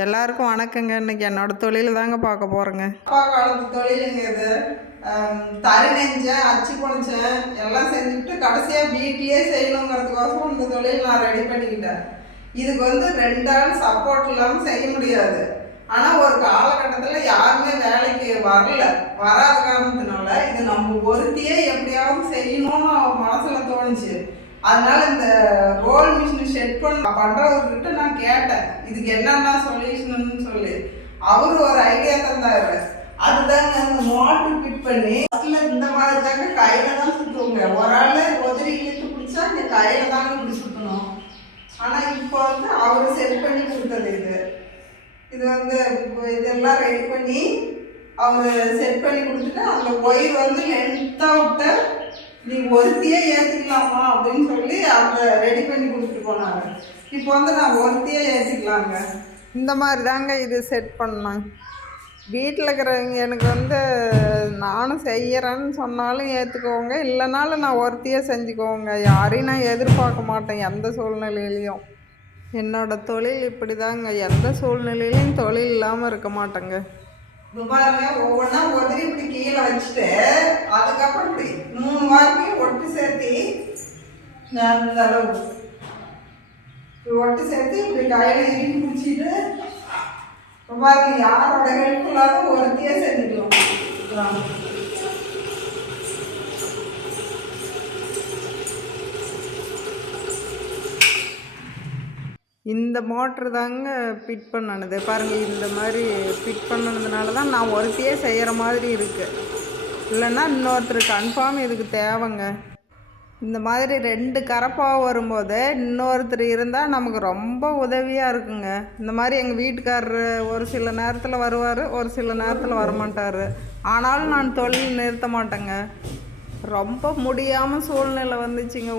எல்லாருக்கும் வணக்கங்க. இன்னைக்கு என்னோட தொழில் தாங்க பார்க்க போகிறேங்க. அப்பா காலத்து தொழிலுங்க இது. தறி நெஞ்சேன், அச்சு பொழிச்சேன், எல்லாம் செஞ்சுட்டு கடைசியாக வீட்லேயே செய்யணுங்கிறதுக்கோசரம் இந்த தொழில் நான் ரெடி பண்ணிக்கிட்டேன். இதுக்கு 2 ஆள் சப்போர்ட் இல்லாமல் செய்ய முடியாது. ஆனால் ஒரு காலகட்டத்தில் யாருமே வேலைக்கு வராத காரணத்தினால இது நம்ம ஒருத்தியே எப்படியாவது செய்யணும்னு மனசில் தோணுச்சு. அதனால இந்த ரோல் மிஷின் செட் பண்ணுறவர்கிட்ட நான் கேட்டேன், இதுக்கு என்னென்ன சொல்யூஷன்னு சொல்லி. அவரு ஒரு ஐடியா தந்தாரு. அதுதாங்க அந்த மோட்டர் ஃபிட் பண்ணி இந்த மாதிரி தாங்க கையில தான் சுற்றுவோங்க. ஒரு ஆள் உதறி இழுத்து பிடிச்சா இந்த கையில தாங்க இப்படி சுற்றணும். ஆனால் இப்போ அவரு செட் பண்ணி கொடுத்தது இது இதெல்லாம் ரெடி பண்ணி அவர் செட் பண்ணி கொடுத்துட்டு அந்த ஒயர் லென்த்தாக விட்டு நீ ஒருத்தியே ஏற்றிக்கலாமா அப்படின்னு சொல்லி அவங்க ரெடி பண்ணி கொடுத்துட்டு போனாங்க. இப்போ நான் ஒருத்தியே ஏற்றிக்கலாங்க. இந்த மாதிரி தாங்க இது செட் பண்ணேன். வீட்டில் இருக்கிறவங்க எனக்கு நானும் செய்கிறேன்னு சொன்னாலும் ஏற்றுக்குவோங்க, இல்லைனாலும் நான் ஒருத்தியே செஞ்சுக்குவோங்க. யாரையும் நான் எதிர்பார்க்க மாட்டேன் எந்த சூழ்நிலையிலையும். என்னோடய தொழில் இப்படி தாங்க, எந்த சூழ்நிலையிலையும் தொழில் இல்லாமல் இருக்க மாட்டேங்க. பாருங்க, ஒவ்வொன்றா உதறி இப்படி கீழே வச்சுட்டு அதுக்கப்புறம் இப்படி 3 வாரத்தையும் ஒட்டு சேர்த்து அந்த அளவு ஒட்டு சேர்த்து இப்படி கையில இறுக்கி பிடிச்சிட்டு பாருங்க, யாரோட ஹெல்ப் இல்லாத ஒருத்தையே செஞ்சுக்கலாம். இந்த மோட்ரு தாங்க ஃபிட் பண்ணது. பாருங்கள், இந்த மாதிரி ஃபிட் பண்ணதுனால தான் நான் ஒருத்தையே செய்கிற மாதிரி இருக்குது. இல்லைன்னா இன்னொருத்தர் கன்ஃபார்ம் இதுக்கு தேவைங்க. இந்த மாதிரி 2 கரப்பாக வரும்போது இன்னொருத்தர் இருந்தால் நமக்கு ரொம்ப உதவியாக இருக்குங்க. இந்த மாதிரி எங்கள் வீட்டுக்காரரு ஒரு சில நேரத்தில் வருவார், ஒரு சில நேரத்தில் வரமாட்டார். ஆனாலும் நான் தொழில் நிறுத்த மாட்டேங்க. ரொம்ப முடியாமல் சூழ்நிலை வந்துச்சுங்க.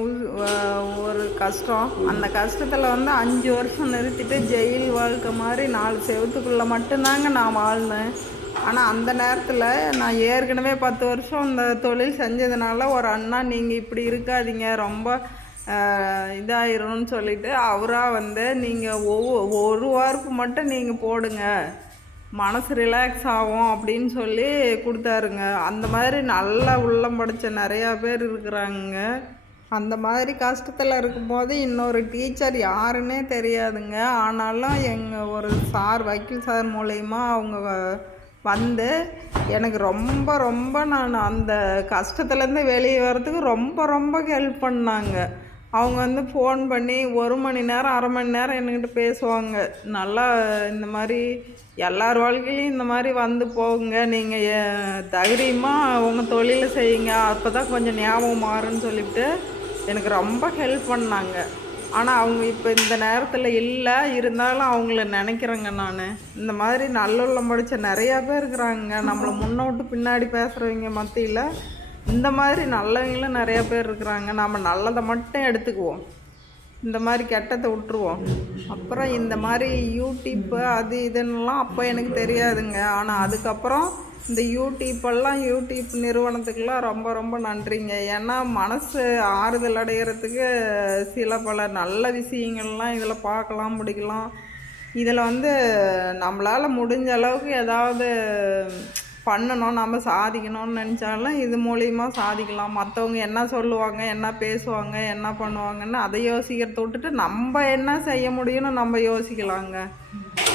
ஒரு கஷ்டம். அந்த கஷ்டத்தில் 5 வருஷம் நிறுத்திட்டு ஜெயில் வாழ்க்கை மாதிரி 4 செவத்துக்குள்ளே மட்டும்தாங்க நான் வாழ்ந்தேன். ஆனால் அந்த நேரத்தில் நான் ஏற்கனவே 10 வருஷம் இந்த தொழில் செஞ்சதுனால ஒரு அண்ணா, நீங்கள் இப்படி இருக்காதீங்க, ரொம்ப இதாயிரும்னு சொல்லிவிட்டு அவராக நீங்கள் ஒரு வார்ப்பு மட்டும் நீங்கள் போடுங்க, மனசு ரிலாக்ஸ் ஆகும் அப்படின்னு சொல்லி கொடுத்தாருங்க. அந்த மாதிரி நல்லா உள்ளம் படைச்ச நிறையா பேர் இருக்கிறாங்க. அந்த மாதிரி கஷ்டத்தில் இருக்கும்போது இன்னொரு டீச்சர் யாருன்னே தெரியாதுங்க. ஆனாலும் எங்கள் ஒரு சார், வக்கீல் சார் மூலயமா அவங்க எனக்கு ரொம்ப ரொம்ப நான் அந்த கஷ்டத்துலேருந்து வெளியே வர்றதுக்கு ரொம்ப ரொம்ப ஹெல்ப் பண்ணாங்க. அவங்க ஃபோன் பண்ணி 1 மணி நேரம் 1/2 மணி நேரம் என்கிட்ட பேசுவாங்க. நல்லா இந்த மாதிரி எல்லார் வாழ்க்கையிலையும் இந்த மாதிரி போகுங்க, நீங்கள் தைரியமாக உங்கள் தொழிலை செய்யுங்க, அப்போ தான் கொஞ்சம் ஞாபகம் மாறுன்னு சொல்லிவிட்டு எனக்கு ரொம்ப ஹெல்ப் பண்ணாங்க. ஆனால் அவங்க இப்போ இந்த நேரத்தில் இல்லை, இருந்தாலும் அவங்கள நினைக்கிறேங்க நான். இந்த மாதிரி நல்லுள்ளம் படித்த நிறையா பேர் இருக்கிறாங்க. நம்மளை முன்னோட்டு பின்னாடி பேசுகிறவங்க மத்தியில் இந்த மாதிரி நல்லவங்களும் நிறையா பேர் இருக்கிறாங்க. நம்ம நல்லதை மட்டும் எடுத்துக்குவோம், இந்த மாதிரி கெட்டதை விட்டுருவோம். அப்புறம் இந்த மாதிரி யூடியூப்பு அது இதுன்னெலாம் அப்போ எனக்கு தெரியாதுங்க. ஆனால் அதுக்கப்புறம் இந்த யூடியூப் நிறுவனத்துக்கெலாம் ரொம்ப ரொம்ப நன்றிங்க. ஏன்னா மனசு ஆறுதல் அடைகிறதுக்கு பல நல்ல விஷயங்கள்லாம் இதில் பார்க்கலாம், பிடிக்கலாம். இதில் நம்மளால் முடிஞ்ச அளவுக்கு ஏதாவது பண்ணணும், நம்ம சாதிக்கணும்னு நினச்சாலும் இது மூலிமா சாதிக்கலாம். மற்றவங்க என்ன சொல்லுவாங்க, என்ன பேசுவாங்க, என்ன பண்ணுவாங்கன்னு அதை யோசிக்கிறத விட்டுட்டு நம்ம என்ன செய்ய முடியும்னு நம்ம யோசிக்கலாங்க.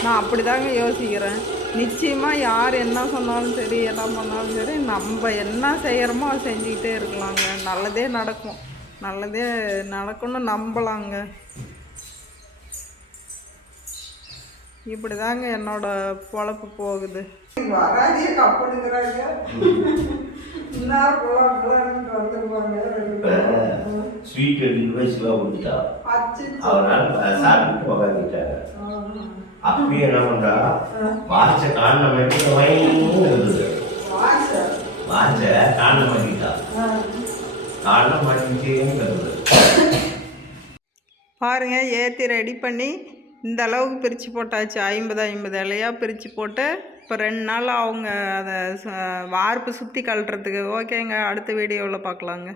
நான் அப்படி தாங்க யோசிக்கிறேன். நிச்சயமாக யார் என்ன சொன்னாலும் சரி, என்ன பண்ணாலும் சரி, நம்ம என்ன செய்கிறோமோ அதை செஞ்சுக்கிட்டே இருக்கலாங்க. நல்லதே நடக்கும், நல்லதே நடக்கும்னு நம்பலாங்க. இப்படி தாங்க என்னோடய பொழப்பு போகுது. வராதிய கப்படுங்கிறாங்க, ஸ்வீட் இன்வாய்ஸ்லாம் கொடுத்தா அவனால சாப்பிட்டு உக்காந்துட்டாங்க. அப்பயே என்ன பண்றா, வாட்ச காண மாட்டேன் இருந்தது, வாட்ச காண மாட்டேட்டா, காண மாட்டேன்னு பாருங்க. ஏற்றி ரெடி பண்ணி இந்த அளவுக்கு பிரித்து போட்டாச்சு. 50 இலையாக பிரித்து போட்டு இப்போ 2 நாள் அவங்க அதை வார்ப்பு சுற்றி கழட்டுறதுக்கு. ஓகேங்க, அடுத்த வீடியோவில் பார்க்கலாங்க.